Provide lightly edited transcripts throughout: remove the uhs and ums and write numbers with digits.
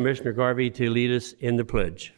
Commissioner Garvey to lead us in the pledge.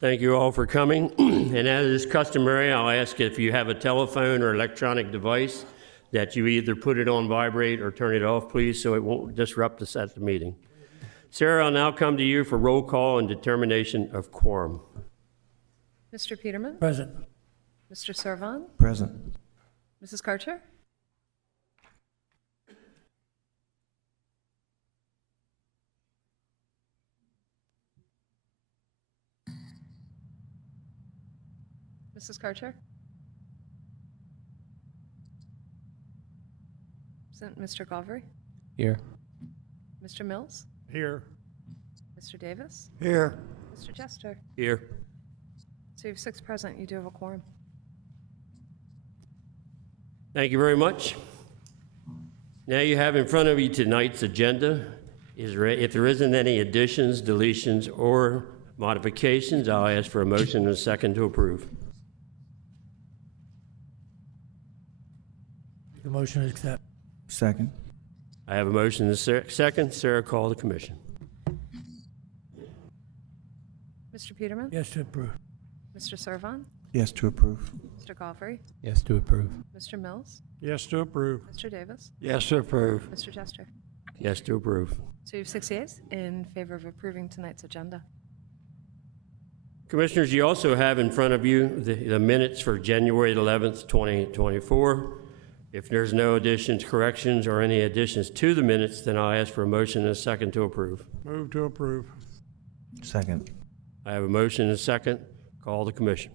Thank you all for coming. And as is customary, I'll ask if you have a telephone or electronic device that you either put it on vibrate or turn it off, please, so it won't disrupt us at the meeting. Sarah, I'll now come to you for roll call and determination of quorum. Mr. Peterman? Present. Mr. Servan? Present. Mrs. Karcher? Mrs. Karcher? Mr. Galvry? Here. Mr. Mills? Here. Mr. Davis? Here. Mr. Jester? Here. So you have 6 present. You do have a quorum. Thank you very much. Now you have in front of you tonight's agenda. If there isn't any additions, deletions, or modifications, I'll ask for a motion and a second to approve. The motion is accept. Second. I have a motion and a second. Sarah, call the commission. Mr. Peterman? Yes to approve. Mr. Servan? Yes to approve. Mr. Galvry? Yes to approve. Mr. Mills? Yes to approve. Mr. Davis? Yes to approve. Mr. Jester? Yes to approve. So you have 6 yeas in favor of approving tonight's agenda. Commissioners, you also have in front of you the minutes for January 11th, 2024. If there's no additions, corrections, or any additions to the minutes, then I'll ask for a motion and a second to approve. Move to approve. Second. I have a motion and a second. Call the commission.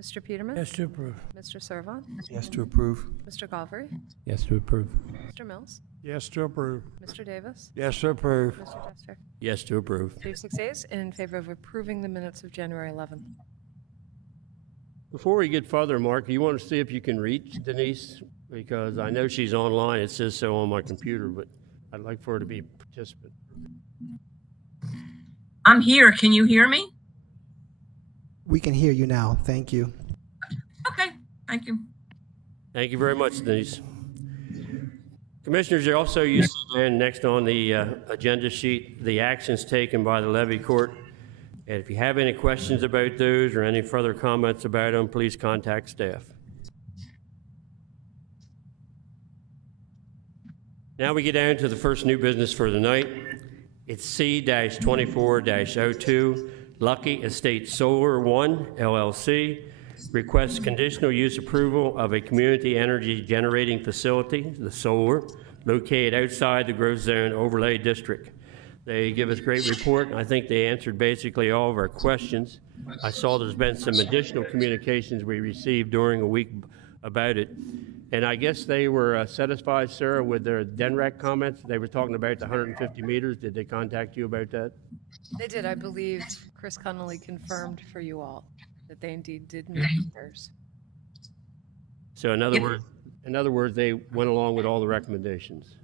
Mr. Peterman? Yes to approve. Mr. Servan? Yes to approve. Mr. Galvry? Yes to approve. Mr. Mills? Yes to approve. Mr. Davis? Yes to approve. Mr. Jester? Yes to approve. So you have 6 yeas in favor of approving the minutes of January 11th. Before we get further, Mark, you want to see if you can reach Denise? Because I know she's online. It says so on my computer, but I'd like for her to be a participant. I'm here. Can you hear me? We can hear you now. Thank you. Okay, thank you. Thank you very much, Denise. Commissioners, you also see there next on the agenda sheet the actions taken by the levy court. And if you have any questions about those or any further comments about them, please contact staff. Now we get down to the first new business for the night. It's C-24-02, Lucky Estate Solar 1, LLC, requests conditional use approval of a community energy generating facility, the solar, located outside the growth zone overlay district. They give us a great report. I think they answered basically all of our questions. I saw there's been some additional communications we received during a week about it. And I guess they were satisfied, Sarah, with their DENREC comments. They were talking about the 150 meters. Did they contact you about that? They did. I believe Chris Connolly confirmed for you all that they indeed did meet theirs. So in other words, they went along with all the recommendations.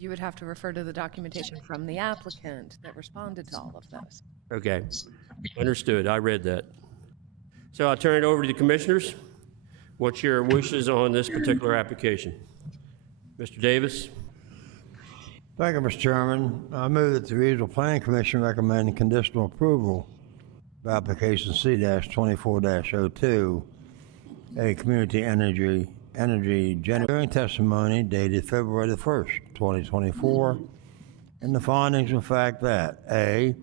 You would have to refer to the documentation from the applicant that responded to all of those. Okay, understood. I read that. So I'll turn it over to the commissioners. What's your wishes on this particular application? Mr. Davis? Thank you, Mr. Chairman. I move that the Regional Planning Commission recommend conditional approval of application C-24-02, a community energy generating testimony dated February the 1st, 2024, and the findings of fact that A,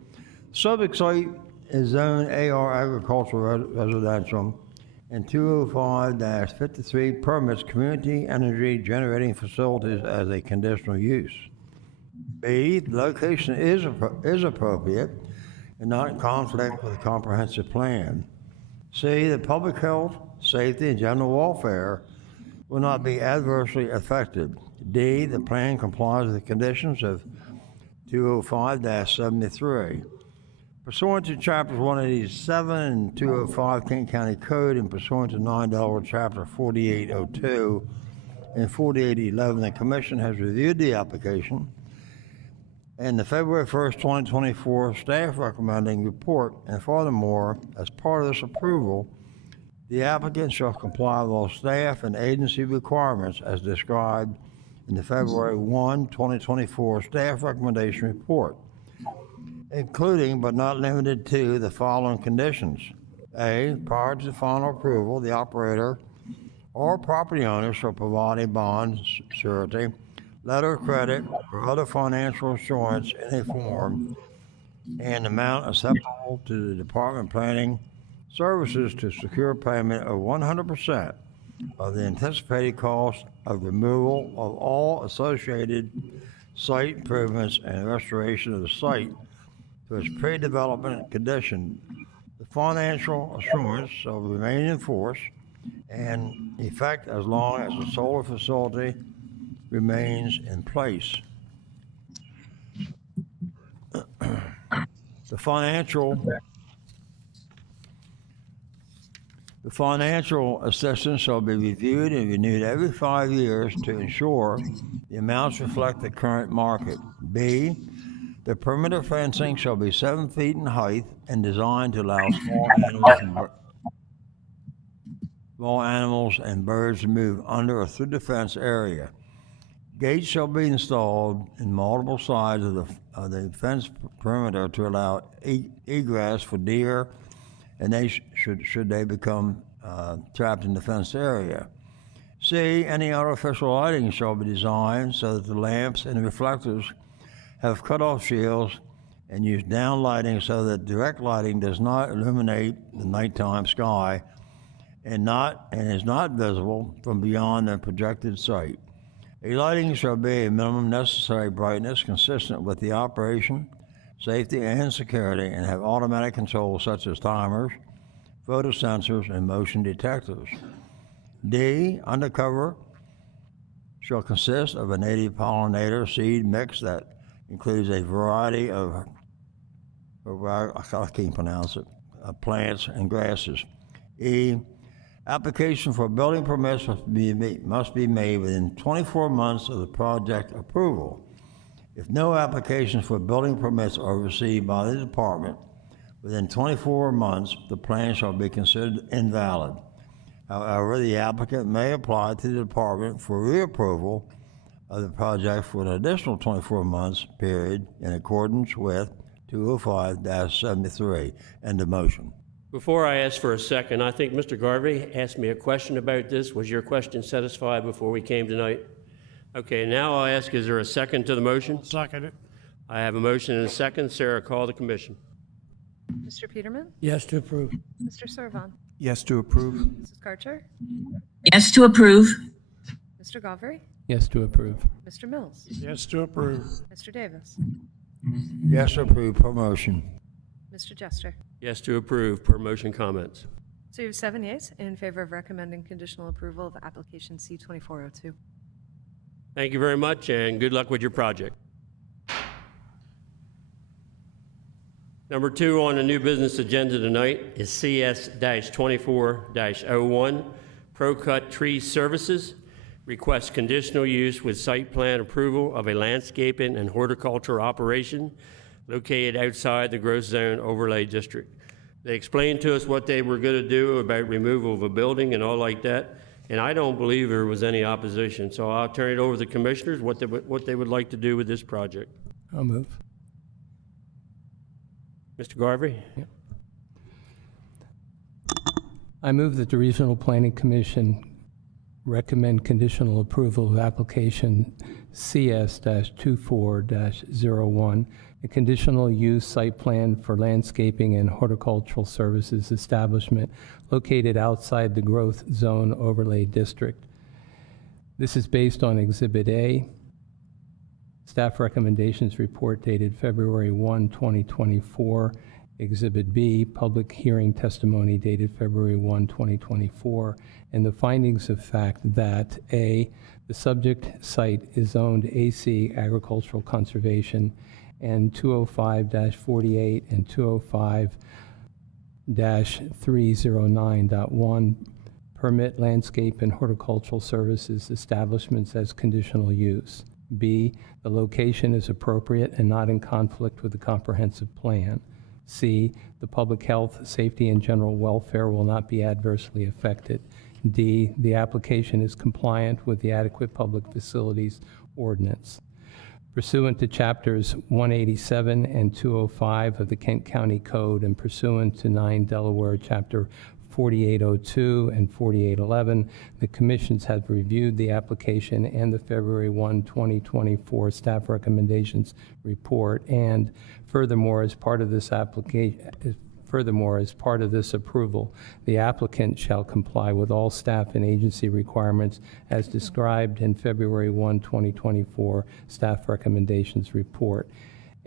subject site is zone AR agricultural residential, and 205-53 permits community energy generating facilities as a conditional use. B, the location is appropriate and not in conflict with the comprehensive plan. C, the public health, safety, and general welfare will not be adversely affected. D, the plan complies with the conditions of 205-73. Pursuant to Chapters 187 and 205 Kent County Code and pursuant to $9 Chapter 4802 and 4811. The commission has reviewed the application and the February 1st, 2024 staff recommending report, and furthermore, as part of this approval, the applicant shall comply with all staff and agency requirements as described in the February 1, 2024 staff recommendation report, including but not limited to the following conditions. A, prior to the final approval, the operator or property owner shall provide a bond, surety, letter of credit, or other financial assurance in a form and amount acceptable to the Department of Planning Services to secure payment of 100% of the anticipated cost of removal of all associated site improvements and restoration of the site to its pre-development condition. The financial assurance shall remain in force and effect as long as the solar facility remains in place. The financial assistance shall be reviewed and renewed every 5 years to ensure the amounts reflect the current market. B, the perimeter fencing shall be 7 feet in height and designed to allow small animals and birds to move under or through the fence area. Gates shall be installed in multiple sides of the fence perimeter to allow egress for deer, and they should they become trapped in the fenced area. C, any artificial lighting shall be designed so that the lamps and the reflectors have cutoff shields and use down lighting so that direct lighting does not illuminate the nighttime sky and is not visible from beyond the projected site. A lighting shall be a minimum necessary brightness consistent with the operation, safety, and security, and have automatic controls such as timers, photo sensors, and motion detectors. D, undercover shall consist of a native pollinator seed mix that includes a variety of, I can't pronounce it, plants and grasses. E, application for building permits must be made within 24 months of the project approval. If no applications for building permits are received by the department within 24 months, the plan shall be considered invalid. However, the applicant may apply to the department for reapproval of the project for an additional 24 months period in accordance with 205-73. End of motion. Before I ask for a second, I think Mr. Garvey asked me a question about this. Was your question satisfied before we came tonight? Okay, now I'll ask, is there a second to the motion? Second it. I have a motion and a second. Sarah, call the commission. Mr. Peterman? Yes to approve. Mr. Servon? Yes to approve. Mrs. Karcher? Yes to approve. Mr. Galvary? Yes to approve. Mr. Mills? Yes to approve. Mr. Davis? Yes to approve per motion. Mr. Jester? Yes to approve per motion comments. So you have 7 yeas in favor of recommending conditional approval of application C-2402. Thank you very much, and good luck with your project. Number 2 on the new business agenda tonight is CS-24-01, ProCut Tree Services. Requests conditional use with site plan approval of a landscaping and horticulture operation located outside the growth zone overlay district. They explained to us what they were going to do about removal of a building and all like that, and I don't believe there was any opposition. So I'll turn it over to the commissioners, what they would like to do with this project. I'll move. Mr. Garvey? Yep. I move that the Regional Planning Commission recommend conditional approval of application CS-24-01, a conditional use site plan for landscaping and horticultural services establishment located outside the growth zone overlay district. This is based on Exhibit A, staff recommendations report dated February 1, 2024, Exhibit B, public hearing testimony dated February 1, 2024, and the findings of fact that A, the subject site is zoned AC agricultural conservation, and 205-48 and 205-309.1 permit landscape and horticultural services establishments as conditional use. B, the location is appropriate and not in conflict with the comprehensive plan. C, the public health, safety, and general welfare will not be adversely affected. D, the application is compliant with the adequate public facilities ordinance. Pursuant to Chapters 187 and 205 of the Kent County Code and pursuant to 9 Delaware Chapter 4802 and 4811, the commissions have reviewed the application and the February 1, 2024 staff recommendations report, and furthermore, as part of this approval, the applicant shall comply with all staff and agency requirements as described in February 1, 2024 staff recommendations report.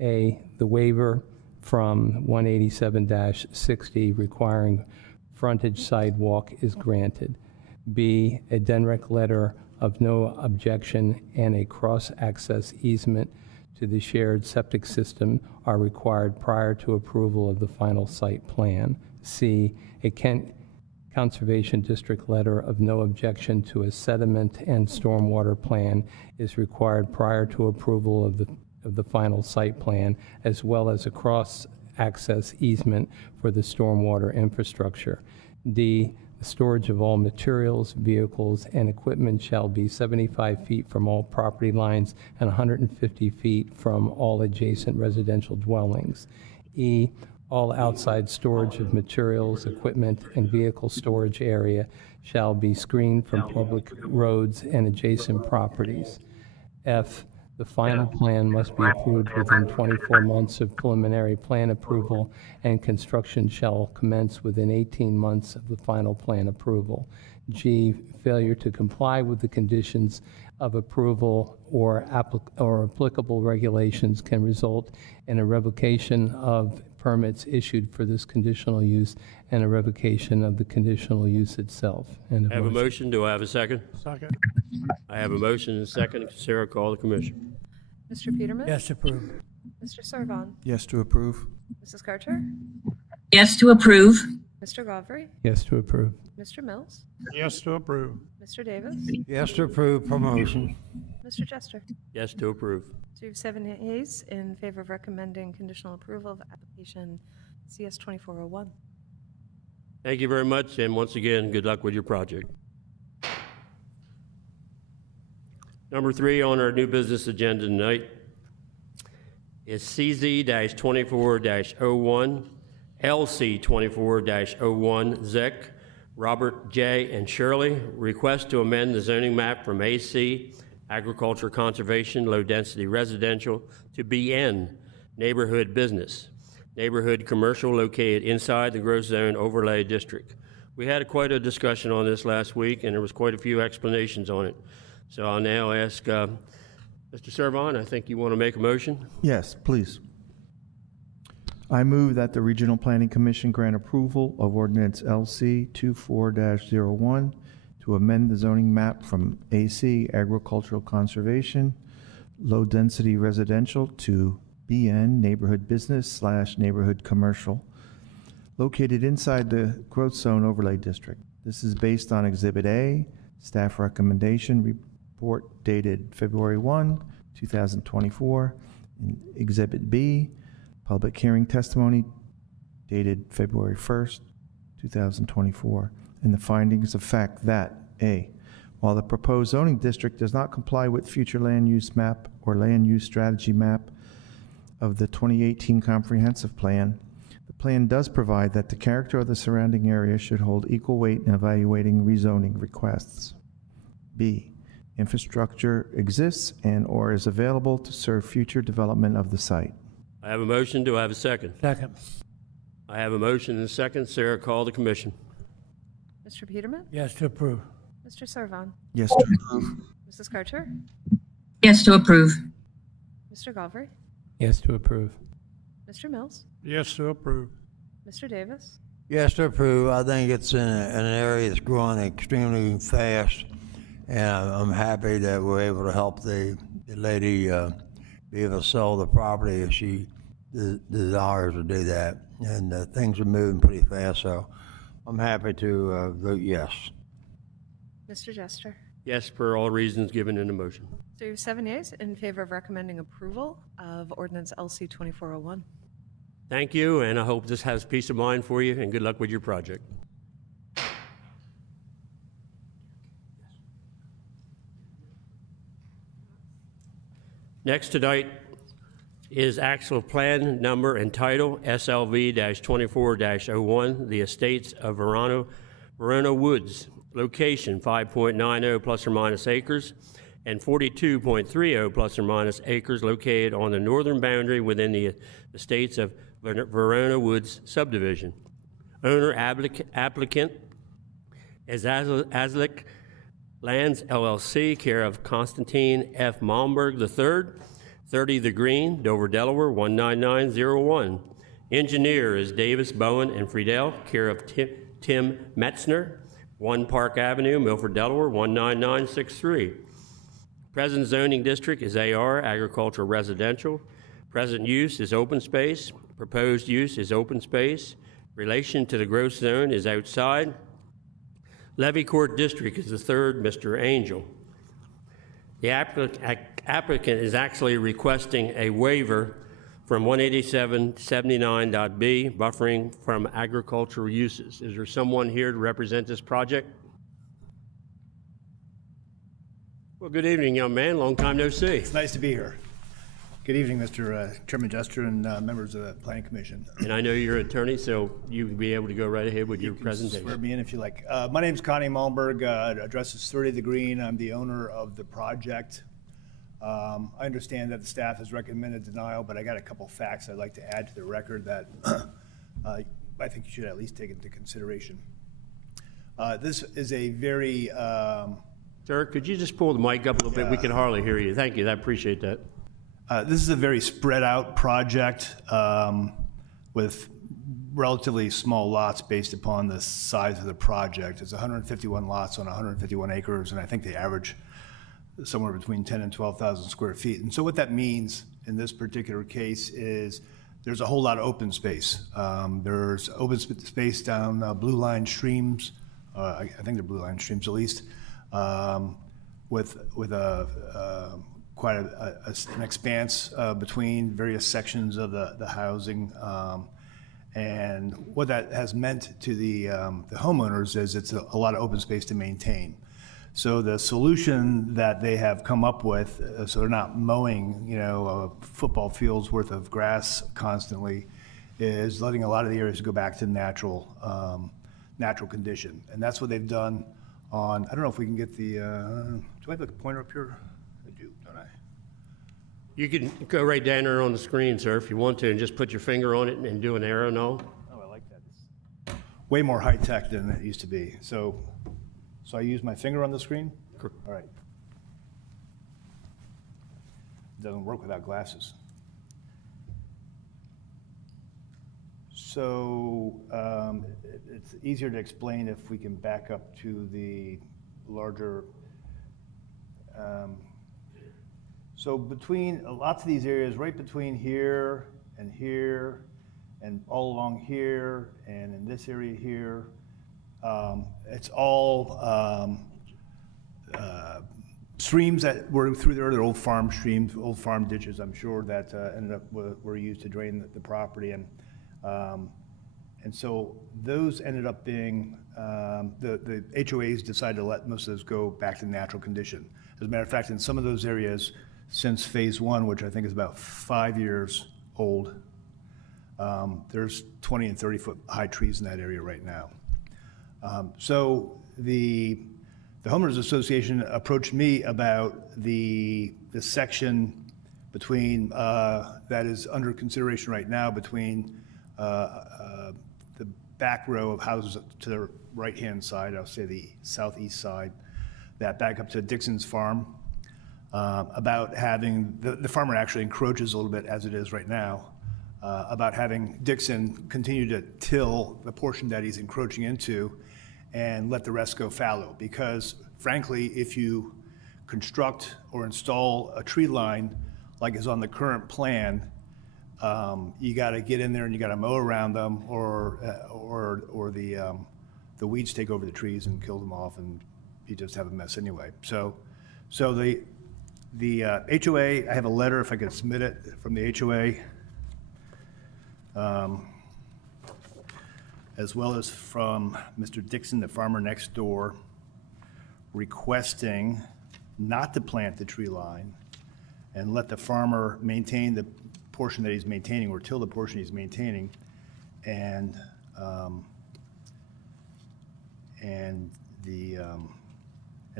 A, the waiver from 187-60 requiring frontage sidewalk is granted. B, a DENREC letter of no objection and a cross-access easement to the shared septic system are required prior to approval of the final site plan. C, a Kent Conservation District letter of no objection to a sediment and stormwater plan is required prior to approval of the final site plan, as well as a cross-access easement for the stormwater infrastructure. D, the storage of all materials, vehicles, and equipment shall be 75 feet from all property lines and 150 feet from all adjacent residential dwellings. E, all outside storage of materials, equipment, and vehicle storage area shall be screened from public roads and adjacent properties. F, the final plan must be approved within 24 months of preliminary plan approval, and construction shall commence within 18 months of the final plan approval. G, failure to comply with the conditions of approval or applicable regulations can result in a revocation of permits issued for this conditional use and a revocation of the conditional use itself. I have a motion. Do I have a second? Second. I have a motion and a second. Sarah, call the commission. Mr. Peterman? Yes to approve. Mr. Servon? Yes to approve. Mrs. Karcher? Yes to approve. Mr. Galbraith? Yes to approve. Mr. Mills? Yes to approve. Mr. Davis? Yes to approve promotion. Mr. Jester? Yes to approve. So you have 7 yeas in favor of recommending conditional approval of application CS 2401. Thank you very much, and once again, good luck with your project. Number 3 on our new business agenda tonight is CZ-24-01, LC-24-01, ZEC, Robert J. and Shirley, request to amend the zoning map from AC, Agriculture Conservation, Low Density Residential, to BN, Neighborhood Business, Neighborhood Commercial located inside the Growth Zone Overlay District. We had quite a discussion on this last week, and there was quite a few explanations on it. So I'll now ask Mr. Servon, I think you want to make a motion? Yes, please. I move that the Regional Planning Commission grant approval of ordinance LC 24-01 to amend the zoning map from AC, Agricultural Conservation, Low Density Residential, to BN, Neighborhood Business / Neighborhood Commercial, located inside the Growth Zone Overlay District. This is based on Exhibit A, staff recommendation report dated February 1, 2024, and Exhibit B, public hearing testimony dated February 1st, 2024, and the findings of fact that, A, while the proposed zoning district does not comply with future land use map or land use strategy map of the 2018 comprehensive plan, the plan does provide that the character of the surrounding area should hold equal weight in evaluating rezoning requests. B, infrastructure exists and or is available to serve future development of the site. I have a motion. Do I have a second? Second. I have a motion and a second. Sarah, call the commission. Mr. Peterman? Yes to approve. Mr. Servon? Yes to approve. Mrs. Karcher? Yes to approve. Mr. Galbraith? Yes to approve. Mr. Mills? Yes to approve. Mr. Davis? Yes to approve. I think it's in an area that's growing extremely fast, and I'm happy that we're able to help the lady be able to sell the property if she desires to do that. And things are moving pretty fast, so I'm happy to vote yes. Mr. Jester? Yes, per all reasons given in the motion. So you have 7 yeas in favor of recommending approval of ordinance LC 2401. Thank you, and I hope this has peace of mind for you, and good luck with your project. Next tonight is actual plan number and title SLV-24-01, the Estates of Verona Woods, location 5.90 plus or minus acres, and 42.30 plus or minus acres located on the northern boundary within the Estates of Verona Woods subdivision. Owner applicant is Azlik Lands LLC, care of Constantine F. Malmberg III, 30 The Green, Dover, Delaware, 19901. Engineer is Davis, Bowen, and Friedel, care of Tim Metzner, 1 Park Avenue, Milford, Delaware, 19963. Present zoning district is AR, agricultural residential. Present use is open space. Proposed use is open space. Relation to the growth zone is outside. Levy Court District is the third, Mr. Angel. The applicant is actually requesting a waiver from 18779.b, buffering from agricultural uses. Is there someone here to represent this project? Well, good evening, young man. Long time no see. It's nice to be here. Good evening, Mr. Chairman Jester and members of the Planning Commission. And I know you're an attorney, so you can be able to go right ahead with your Swear presentation. me in if you like. My name's Connie Malmberg. Address is 30 The Green. I'm the owner of the project. I understand that the staff has recommended denial, but I got a couple facts I'd like to add to the record that I think you should at least take into consideration. This is a very... Sir, could you just pull the mic up a little bit? We can hardly hear you. Thank you. I appreciate that. This is a very spread out project with relatively small lots based upon the size of the project. It's 151 lots on 151 acres, and I think they average somewhere between 10 and 12,000 square feet. And so what that means in this particular case is there's a whole lot of open space. There's open space down blue line streams. I think they're blue line streams at least, with quite an expanse between various sections of the housing. And what that has meant to the homeowners is it's a lot of open space to maintain. So the solution that they have come up with, so they're not mowing, a football field's worth of grass constantly, is letting a lot of the areas go back to natural condition. And that's what they've done on, I don't know if we can get the, do I have a pointer up here? I do, don't I? You can go right down there on the screen, sir, if you want to, and just put your finger on it and do an arrow, no? Oh, I like that. It's way more high-tech than it used to be. So I use my finger on the screen? All right. It doesn't work without glasses. So it's easier to explain if we can back up to the larger. So between lots of these areas, right between here and all along here and in this area here, it's all streams that were through there. They're old farm streams, old farm ditches, I'm sure, that ended up were used to drain the property. And so those ended up being, the HOAs decided to let most of those go back to natural condition. As a matter of fact, in some of those areas, since phase one, which I think is about 5 years old, there's 20 and 30 foot high trees in that area right now. So the Homeowners Association approached me about the section between, that is under consideration right now between the back row of houses to the right-hand side, I'll say the southeast side, that back up to Dixon's farm, about having, the farmer actually encroaches a little bit as it is right now, about having Dixon continue to till the portion that he's encroaching into and let the rest go fallow. Because frankly, if you construct or install a tree line like is on the current plan, you got to get in there and you got to mow around them, or the weeds take over the trees and kill them off and you just have a mess anyway. So the HOA, I have a letter, if I could submit it, from the HOA, as well as from Mr. Dixon, the farmer next door, requesting not to plant the tree line and let the farmer maintain the portion that he's maintaining, or till the portion he's maintaining, and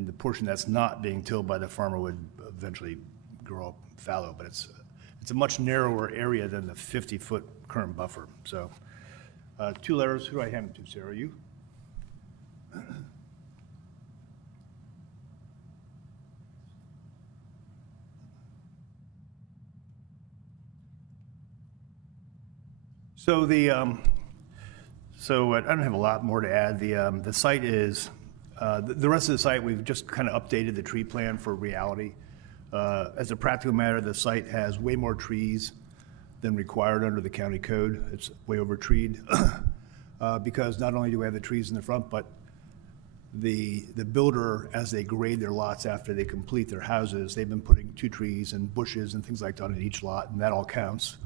the portion that's not being tilled by the farmer would eventually grow up fallow, but it's a much narrower area than the 50-foot current buffer. So, 2 letters. Who do I hand them to, Sarah? You? So so I don't have a lot more to add. The site is, the rest of the site, we've just kind of updated the tree plan for reality. As a practical matter, the site has way more trees than required under the county code. It's way over treed because not only do we have the trees in the front, but the builder, as they grade their lots after they complete their houses, they've been putting 2 trees and bushes and things like that in each lot, and that all counts.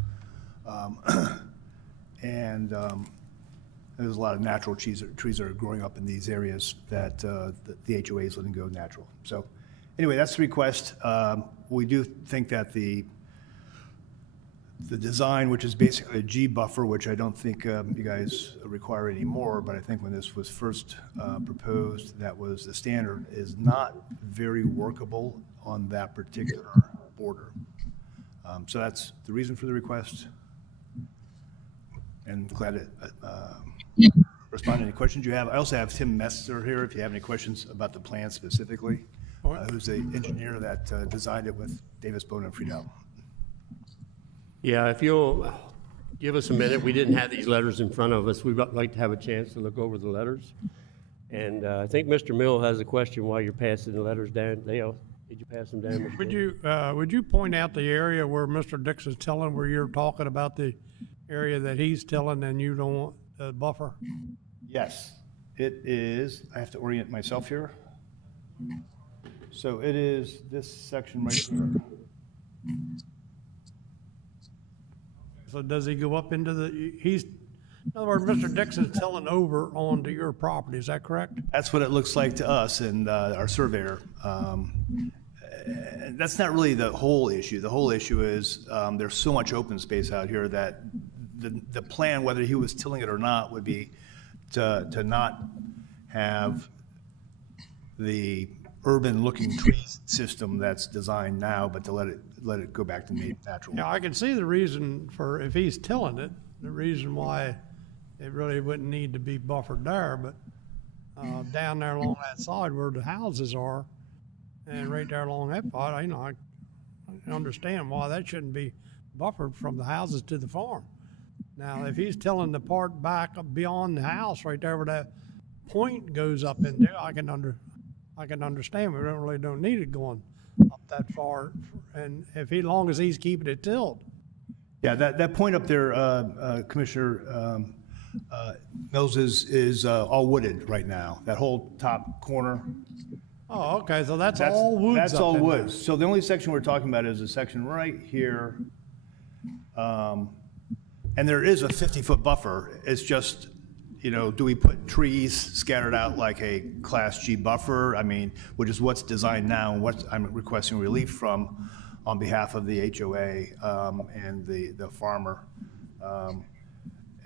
There's a lot of natural trees that are growing up in these areas that the HOA is letting go natural. So anyway, that's the request. We do think that the design, which is basically a G buffer, which I don't think you guys require anymore, but I think when this was first proposed, that was the standard, is not very workable on that particular border. So that's the reason for the request. And glad to respond to any questions you have. I also have Tim Messer here, if you have any questions about the plan specifically, who's the engineer that designed it with Davis, Bone, and Friedel. Yeah, if you'll give us a minute, we didn't have these letters in front of us. We'd like to have a chance to look over the letters. And I think Mr. Mill has a question while you're passing the letters down. Dale, did you pass them down, Mr. Mill? Would you point out the area where Mr. Dixon's telling, where you're talking about the area that he's telling and you don't want a buffer? Yes, it is. I have to orient myself here. So it is this section right here. So does he go up into in other words, Mr. Dixon's telling over onto your property, is that correct? That's what it looks like to us and our surveyor. And that's not really the whole issue. The whole issue is there's so much open space out here that the plan, whether he was tilling it or not, would be to not have the urban-looking tree system that's designed now, but to let it go back to natural. Yeah, I can see the reason for, if he's tilling it, the reason why it really wouldn't need to be buffered there, but down there along that side where the houses are, and right there along that part, I understand why that shouldn't be buffered from the houses to the farm. Now, if he's tilling the part back up beyond the house, right there where that point goes up in there, I can understand. We don't need it going up that far, and as long as he's keeping it tilled. Yeah, that point up there, Commissioner Mills, is all wooded right now. That whole top corner. Oh, okay, so that's all woods. That's up all in woods. there. So the only section we're talking about is a section right here. And there is a 50-foot buffer. It's just, do we put trees scattered out like a Class G buffer? I mean, which is what's designed now and what I'm requesting relief from on behalf of the HOA and the farmer.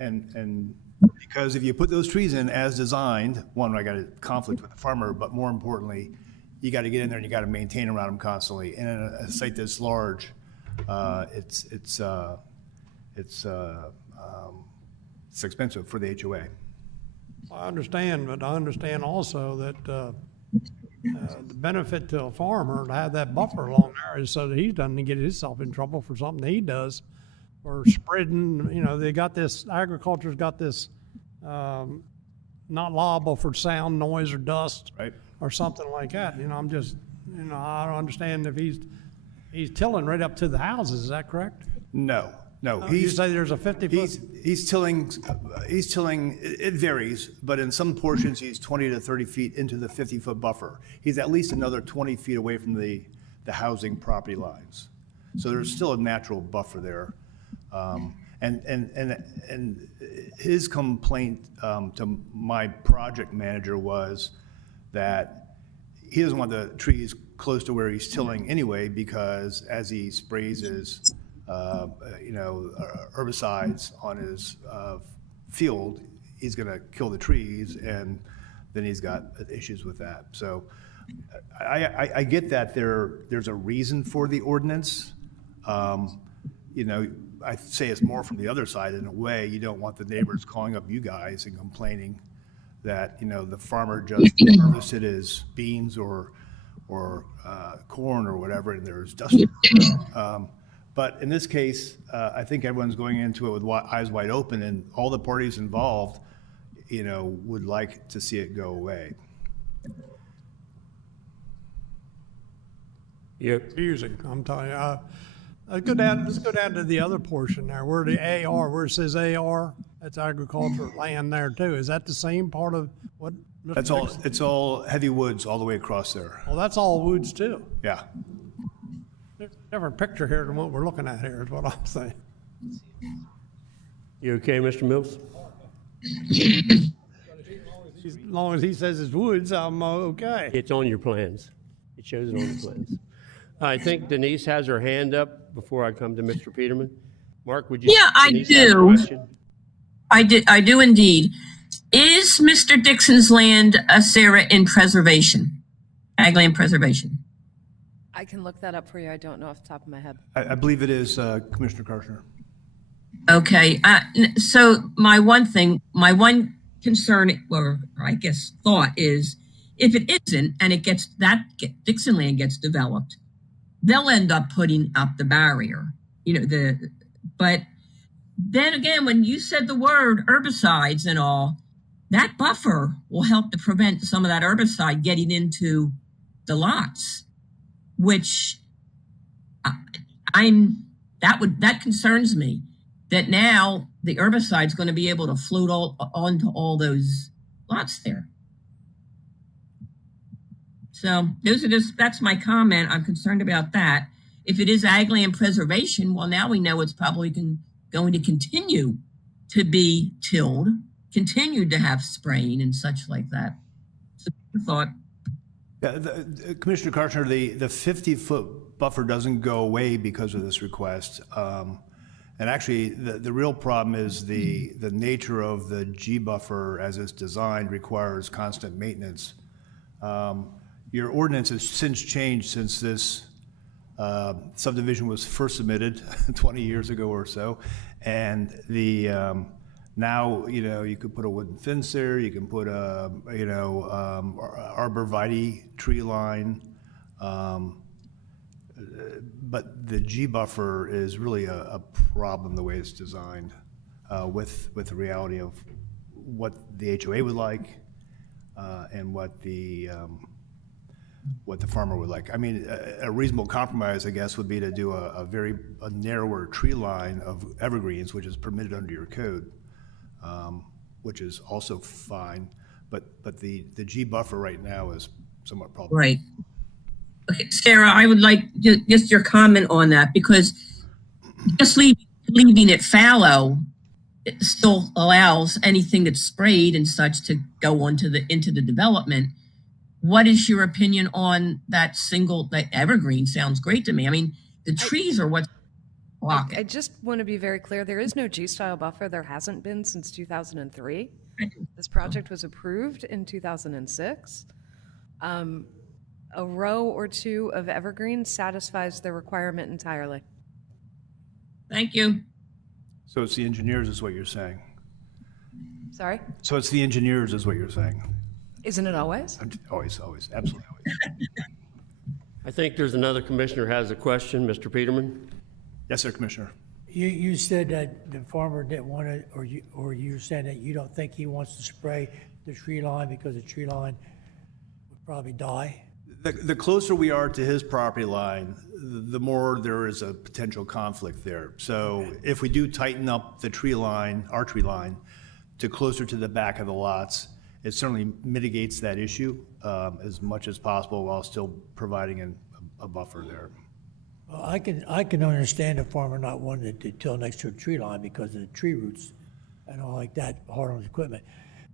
And because if you put those trees in as designed, one, I got a conflict with the farmer, but more importantly, you got to get in there and you got to maintain around them constantly. And in a site this large, it's expensive for the HOA. I understand, but I understand also that the benefit to a farmer to have that buffer along there is so that he doesn't get himself in trouble for something he does, or spreading. They got this. Agriculture's got this not liable for sound, noise, or dust, Right. or something like that. I'm just, I don't understand if he's tilling right up to the houses. Is that correct? No, No, You say there's a 50-foot, he's tilling, it varies, but in some portions, he's 20 to 30 feet into the 50-foot buffer. He's at least another 20 feet away from the housing property lines. So there's still a natural buffer there. And his complaint to my project manager was that he doesn't want the trees close to where he's tilling anyway, because as he sprays his herbicides on his field, he's going to kill the trees, and then he's got issues with that. So I get that there's a reason for the ordinance. I say it's more from the other side in a way. You don't want the neighbors calling up you guys and complaining that, the farmer just harvested his beans or corn or whatever, and there's dust. But in this case, I think everyone's going into it with eyes wide open, and all the parties involved, would like to see it go away. Yep. confusing, I'm telling you. Let's go down to the other portion there, where the AR, where it says AR, that's agricultural land there too. Is that the same part of what? Mr. That's all. Dixon- It's all heavy woods all the way across there. Well, that's all woods too. Yeah. There's a different picture here than what we're looking at here, is what I'm saying. You okay, Mr. Mills? As long as he says it's woods, I'm okay. It's on your plans. It shows it on the plans. I think Denise has her hand up before I come to Mr. Peterman. Mark, would you? Yeah, I Denise has a do. question? I do indeed. Is Mr. Dixon's land, Sarah, in preservation? Ag land preservation? I can look that up for you. I don't know off the top of my head. I believe it is Commissioner Karshner. Okay, so my one concern, or I guess thought is, if it isn't, and Dixon land gets developed, they'll end up putting up the barrier, but then again, when you said the word herbicides and all, that buffer will help to prevent some of that herbicide getting into the lots, which that concerns me, that now the herbicide is going to be able to float onto all those lots there. So that's my comment. I'm concerned about that. If it is ag land preservation, well, now we know it's probably going to continue to be tilled, continue to have spraying and such like that. So I thought. Yeah, Commissioner Karshner, the 50-foot buffer doesn't go away because of this request. And actually, the real problem is the nature of the G buffer as it's designed requires constant maintenance. Your ordinance has since changed since this subdivision was first submitted 20 years ago or so, and now you could put a wooden fence there, you can put a arborvitae tree line, but the G buffer is really a problem the way it's designed with the reality of what the HOA would like and what the farmer would like. I mean, a reasonable compromise, I guess, would be to do a narrower tree line of evergreens, which is permitted under your code, which is also fine. But the G buffer right now is somewhat problematic. Right. Okay, Sarah, I would like just your comment on that, because just leaving it fallow, it still allows anything that's sprayed and such to go into the development. What is your opinion on that evergreen? Sounds great to me. I mean, the trees are what's blocking. I just want to be very clear. There is no G-style buffer. There hasn't been since 2003. This project was approved in 2006. A row or two of evergreen satisfies the requirement entirely. Thank you. So it's the engineers is what you're saying. Sorry? So it's the engineers is what you're saying. Isn't it always? Always, absolutely always. I think there's another commissioner has a question, Mr. Peterman. Yes, sir, Commissioner. You said that the farmer didn't want it, or you said that you don't think he wants to spray the tree line because the tree line would probably die. The closer we are to his property line, the more there is a potential conflict there. So if we do tighten up the tree line, our tree line, to closer to the back of the lots, it certainly mitigates that issue as much as possible while still providing a buffer there. Well, I can understand a farmer not wanting to till next to a tree line because of the tree roots and all like that, hard on his equipment.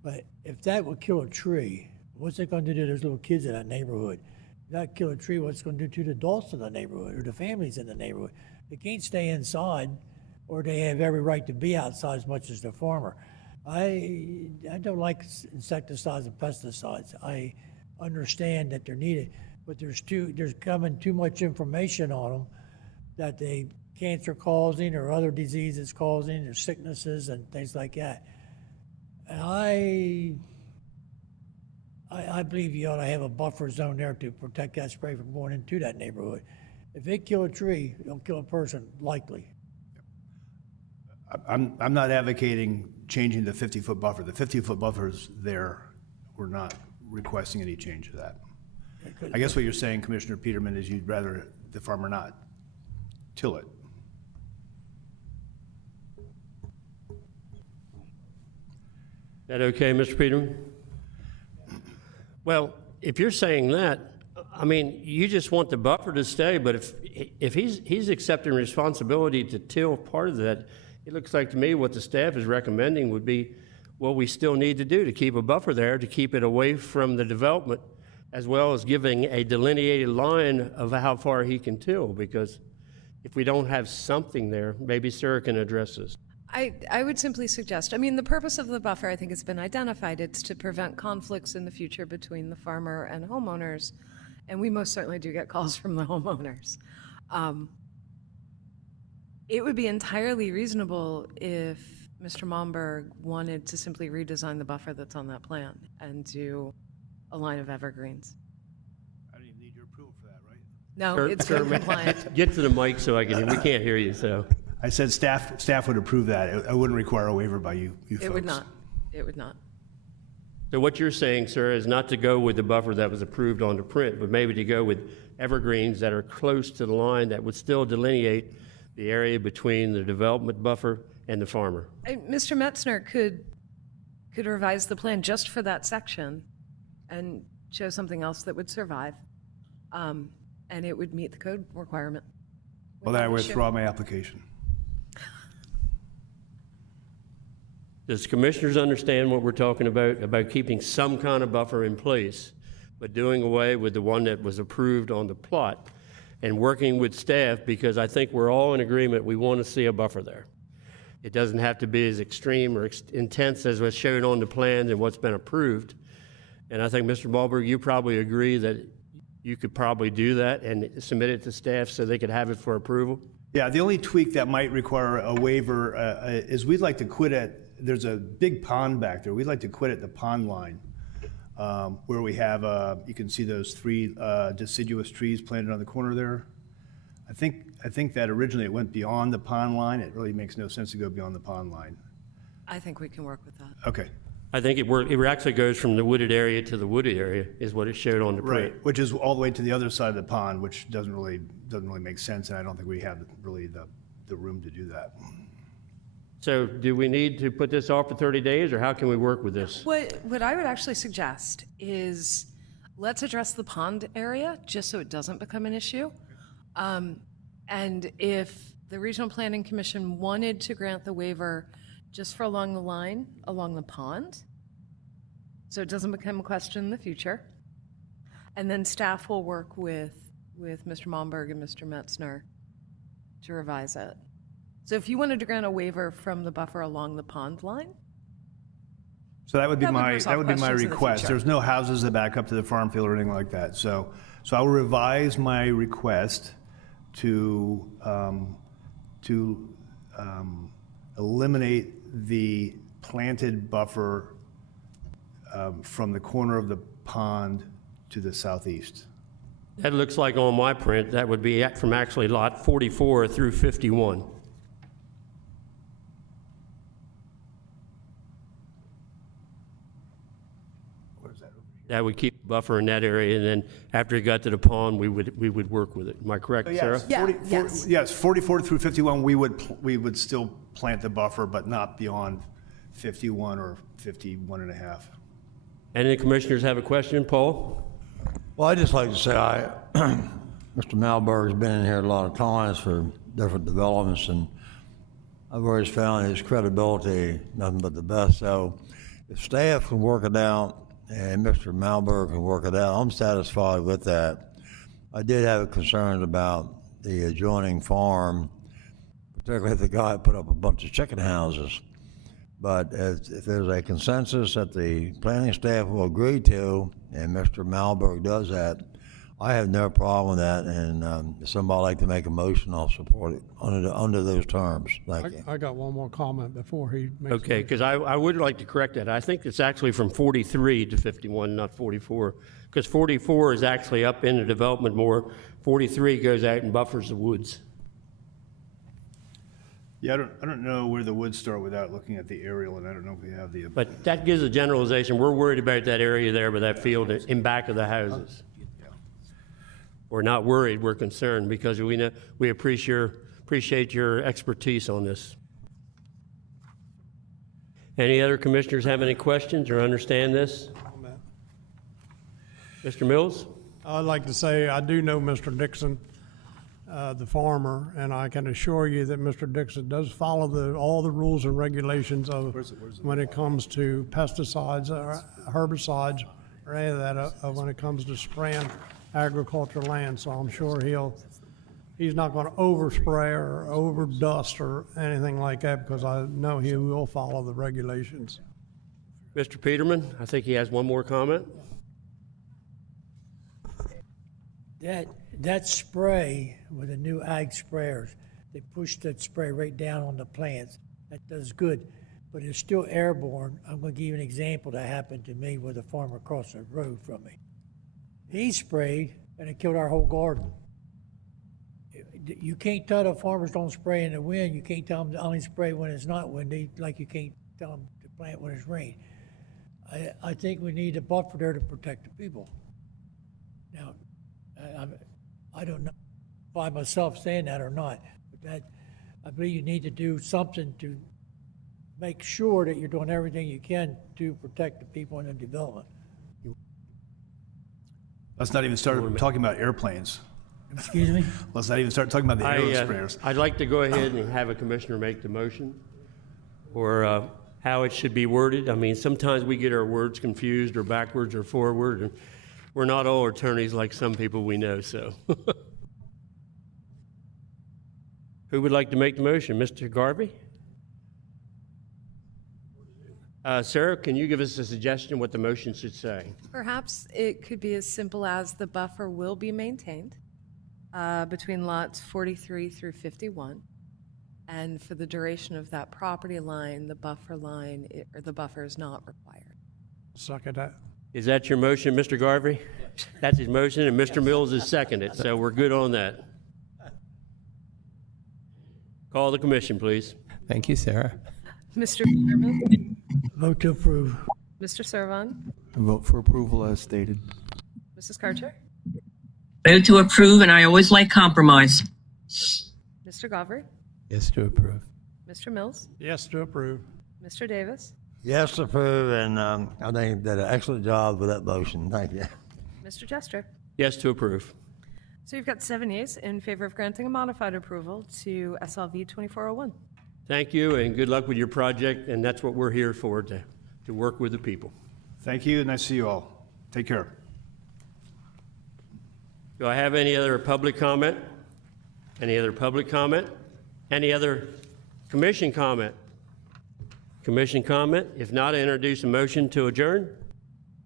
But if that would kill a tree, what's it going to do to those little kids in that neighborhood? If that kill a tree, what's it going to do to the adults in the neighborhood or the families in the neighborhood? They can't stay inside, or they have every right to be outside as much as the farmer. I don't like insecticides and pesticides. I understand that they're needed, but there's coming too much information on them that they cancer causing or other diseases causing or sicknesses and things like that. And I believe you ought to have a buffer zone there to protect that spray from going into that neighborhood. If it kill a tree, it'll kill a person, likely. I'm not advocating changing the 50-foot buffer. The 50-foot buffer is there. We're not requesting any change to that. I guess what you're saying, Commissioner Peterman, is you'd rather the farmer not till it. That okay, Mr. Peterman? Well, if you're saying that, I mean, you just want the buffer to stay, but if he's accepting responsibility to till part of that, it looks like to me what the staff is recommending would be what we still need to do to keep a buffer there, to keep it away from the development, as well as giving a delineated line of how far he can till, because if we don't have something there, maybe Sarah can address this. I would simply suggest, I mean, the purpose of the buffer, I think, has been identified. It's to prevent conflicts in the future between the farmer and homeowners, and we most certainly do get calls from the homeowners. It would be entirely reasonable if Mr. Momberg wanted to simply redesign the buffer that's on that plan and do a line of evergreens. I don't even need your approval for that, right? No, it's code compliant. Get to the mic so we can't hear you, so. I said staff would approve that. I wouldn't require a waiver by you folks. It would not. It would not. So what you're saying, sir, is not to go with the buffer that was approved on the print, but maybe to go with evergreens that are close to the line that would still delineate the area between the development buffer and the farmer. Mr. Metzner could revise the plan just for that section and show something else that would survive, and it would meet the code requirement. Well, then I withdraw my application. Does commissioners understand what we're talking about keeping some kind of buffer in place, but doing away with the one that was approved on the plot and working with staff, because I think we're all in agreement we want to see a buffer there. It doesn't have to be as extreme or intense as was shown on the plans and what's been approved. And I think, Mr. Malberg, you probably agree that you could probably do that and submit it to staff so they could have it for approval? Yeah, the only tweak that might require a waiver is we'd like to quit at, there's a big pond back there. We'd like to quit at the pond line where we have, you can see those three deciduous trees planted on the corner there. I think that originally it went beyond the pond line. It really makes no sense to go beyond the pond line. I think we can work with that. Okay. I think it actually goes from the wooded area to the wooded area is what it showed on the print. Right, which is all the way to the other side of the pond, which doesn't really make sense, and I don't think we have really the room to do that. So do we need to put this off for 30 days, or how can we work with this? What I would actually suggest is let's address the pond area just so it doesn't become an issue. And if the Regional Planning Commission wanted to grant the waiver just for along the line, along the pond, so it doesn't become a question in the future, and then staff will work with Mr. Momberg and Mr. Metzner to revise it. So if you wanted to grant a waiver from the buffer along the pond line, so that would be my questions in the request. future. There's no houses that back up to the farm field or anything like that. So I will revise my request to eliminate the planted buffer from the corner of the pond to the southeast. That looks like on my print, that would be from actually lot 44 through 51. That would keep buffer in that area, and then after it got to the pond, we would work with it. Am I correct, Sarah? Yeah, yes. Yes, 44 through 51, we would still plant the buffer, but not beyond 51 or 51 and a half. Any commissioners have a question? Paul? Well, I'd just like to say, Mr. Malberg's been in here a lot of times for different developments, and I've always found his credibility nothing but the best. So if staff can work it out and Mr. Malberg can work it out, I'm satisfied with that. I did have concerns about the adjoining farm, particularly if the guy put up a bunch of chicken houses. But if there's a consensus that the planning staff will agree to, and Mr. Malberg does that, I have no problem with that, and if somebody would like to make a motion, I'll support it under those terms. Thank you. I got one more comment before he makes. Okay, because I would like to correct that. I think it's actually from 43 to 51, not 44, because 44 is actually up in the development more. 43 goes out and buffers the woods. Yeah, I don't know where the woods start without looking at the aerial, and I don't know if we have the. But that gives a generalization. We're worried about that area there with that field in back of the houses. We're not worried, we're concerned, because we appreciate your expertise on this. Any other commissioners have any questions or understand this? Mr. Mills? I'd like to say, I do know Mr. Dixon, the farmer, and I can assure you that Mr. Dixon does follow all the rules and regulations of when it comes to pesticides or herbicides or any of that, when it comes to spraying agricultural land. So I'm sure he's not going to overspray or overdust or anything like that, because I know he will follow the regulations. Mr. Peterman, I think he has one more comment. That spray with the new ag sprayers, they push that spray right down on the plants. That does good, but it's still airborne. I'm going to give you an example that happened to me with a farmer across the road from me. He sprayed, and it killed our whole garden. You can't tell the farmers don't spray in the wind. You can't tell them to only spray when it's not windy, like you can't tell them to plant when it's rain. I think we need a buffer there to protect the people. Now, I don't know by myself saying that or not, but I believe you need to do something to make sure that you're doing everything you can to protect the people in the development. Let's not even start talking about airplanes. Excuse me? Let's not even start talking about the aero sprayers. I'd like to go ahead and have a commissioner make the motion, or how it should be worded. I mean, sometimes we get our words confused or backwards or forward, and we're not all attorneys like some people we know, so. Who would like to make the motion? Mr. Garvey? Sarah, can you give us a suggestion what the motion should say? Perhaps it could be as simple as the buffer will be maintained between lots 43 through 51. And for the duration of that property line, the buffer is not required. Second that. Is that your motion, Mr. Garvey? That's his motion, and Mr. Mills has seconded, so we're good on that. Call the commission, please. Thank you, Sarah. Mr. Peterman? Vote to approve. Mr. Servon? Vote for approval as stated. Mrs. Karcher? Vote to approve, and I always like compromise. Mr. Govry? Yes to approve. Mr. Mills? Yes to approve. Mr. Davis? Yes to approve, and I think you did an excellent job with that motion. Thank you. Mr. Jester? Yes to approve. So you've got 7 yeas in favor of granting a modified approval to SLV 2401. Thank you, and good luck with your project, and that's what we're here for, to work with the people. Thank you, and nice to see you all. Take care. Do I have any other public comment? Any other public comment? Any other commission comment? Commission comment? If not, I introduce a motion to adjourn.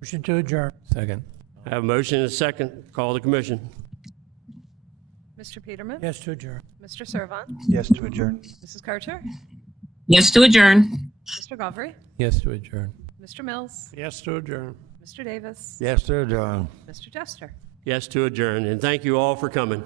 Motion to adjourn. Second. I have a motion and a second. Call the commission. Mr. Peterman? Yes to adjourn. Mr. Servon? Yes to adjourn. Mrs. Karcher? Yes to adjourn. Mr. Govry? Yes to adjourn. Mr. Mills? Yes to adjourn. Mr. Davis? Yes to adjourn. Mr. Jester? Yes to adjourn, and thank you all for coming.